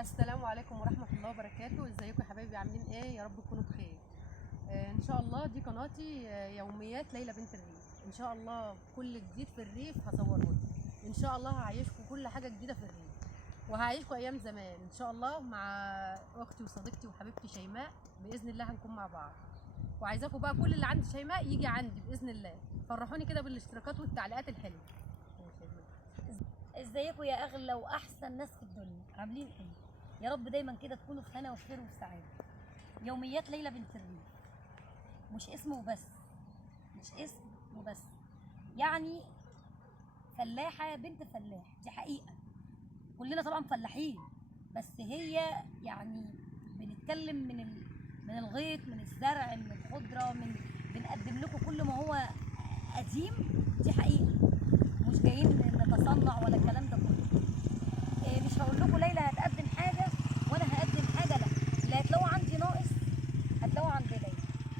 السلام عليكم ورحمة الله وبركاته. ازيكم يا حبايبي، عاملين ايه؟ يا رب تكونوا بخير. ان شاء الله دي قناتي يوميات ليلى بنت الريف. ان شاء الله كل جديد في الريف هصوره لكم. ان شاء الله هعيشكم كل حاجة جديدة في الريف، وهعيشكم ايام زمان ان شاء الله مع اختي وصديقتي وحبيبتي شيماء. باذن الله هنكون مع بعض، وعايزاكم بقى كل اللي عند شيماء يجي عندي باذن الله. فرحوني كده بالاشتراكات والتعليقات الحلوة. ازيكم يا اغلى واحسن ناس في الدنيا، عاملين ايه؟ يا رب دايما كده تكونوا في هنا وفي خير وفي سعاده. يوميات ليلى بنت الريف مش اسم وبس، مش اسم وبس، يعني فلاحه بنت فلاح، دي حقيقه. كلنا طبعا فلاحين، بس هي يعني بنتكلم من الغيط، من الزرع، من الخضره، بنقدم لكم كل ما هو قديم. دي حقيقه، مش جايين نتصنع ولا الكلام ده كله. مش هقول لكم ليلى هتقدم حاجه وانا هقدم حاجه، لا. اللي هتلاقوا عندي ناقص هتلاقوا عند ليلى،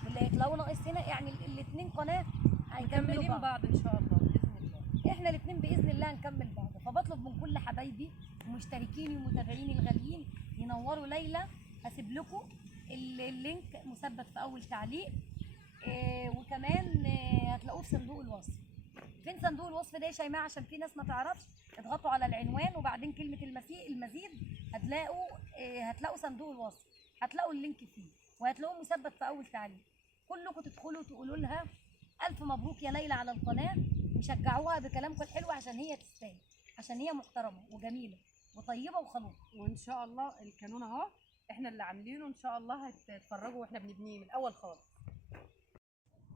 واللي هتلاقوا ناقص هنا، يعني الاثنين قناه هيكملوا بعض ان شاء الله باذن الله. احنا الاثنين باذن الله هنكمل بعض. فبطلب من كل حبايبي ومشتركيني ومتابعيني الغاليين ينوروا ليلى. هسيب لكم اللينك مثبت في اول تعليق، وكمان هتلاقوه في صندوق الوصف. فين صندوق الوصف ده يا شيماء؟ عشان في ناس ما تعرفش، اضغطوا على العنوان وبعدين كلمه المزيد هتلاقوا صندوق الوصف، هتلاقوا اللينك فيه، وهتلاقوه مثبت في اول تعليق. كلكم تدخلوا تقولوا لها الف مبروك يا ليلى على القناه، وشجعوها بكلامكم الحلو عشان هي تستاهل، عشان هي محترمه وجميله وطيبه وخلوقه. وان شاء الله الكانون اهو احنا اللي عاملينه، ان شاء الله هتتفرجوا واحنا بنبنيه من الاول خالص.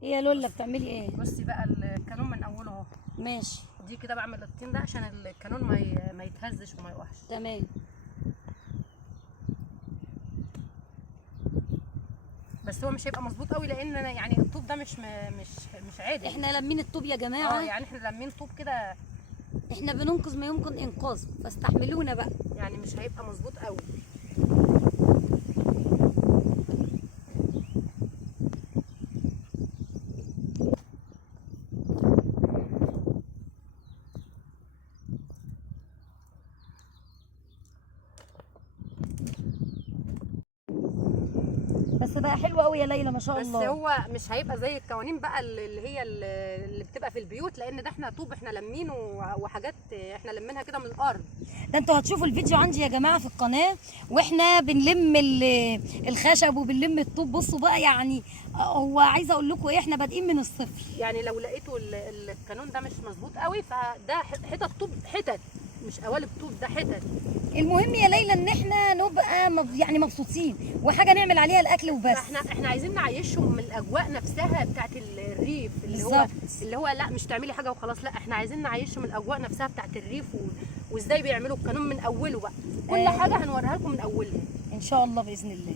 ايه يا لولا بتعملي ايه؟ بصي بقى الكانون من اوله اهو. ماشي. دي كده بعمل الطين ده عشان الكانون ما يتهزش وما يقعش. تمام. بس هو مش هيبقى مظبوط قوي، لان انا يعني الطوب ده مش عادي. احنا لامين الطوب يا جماعه. يعني احنا لامين طوب كده، احنا بننقذ ما يمكن انقاذه، فاستحملونا بقى. يعني مش هيبقى مظبوط قوي. بس بقى حلو قوي يا ليلى ما شاء الله. بس هو مش هيبقى زي القوانين بقى اللي بتبقى في البيوت، لان ده احنا طوب احنا لمينه وحاجات احنا لمينها كده من الارض. ده انتوا هتشوفوا الفيديو عندي يا جماعه في القناه واحنا بنلم الخشب وبنلم الطوب. بصوا بقى، يعني هو عايزه اقول لكم ايه، احنا بادئين من الصفر. يعني لو لقيتوا القانون ده مش مظبوط قوي، فده حتت طوب، حتت مش قوالب طوب، ده حتت. المهم يا ليلى ان احنا نبقى يعني مبسوطين، وحاجه نعمل عليها الاكل وبس. احنا عايزين نعيشهم من الاجواء نفسها بتاعت الريف، اللي هو لا مش تعملي حاجه وخلاص، لا احنا عايزين نعيشهم الاجواء نفسها بتاعت الريف، وازاي بيعملوا القانون من اوله بقى. كل حاجه هنوريها لكم من اولها ان شاء الله باذن الله.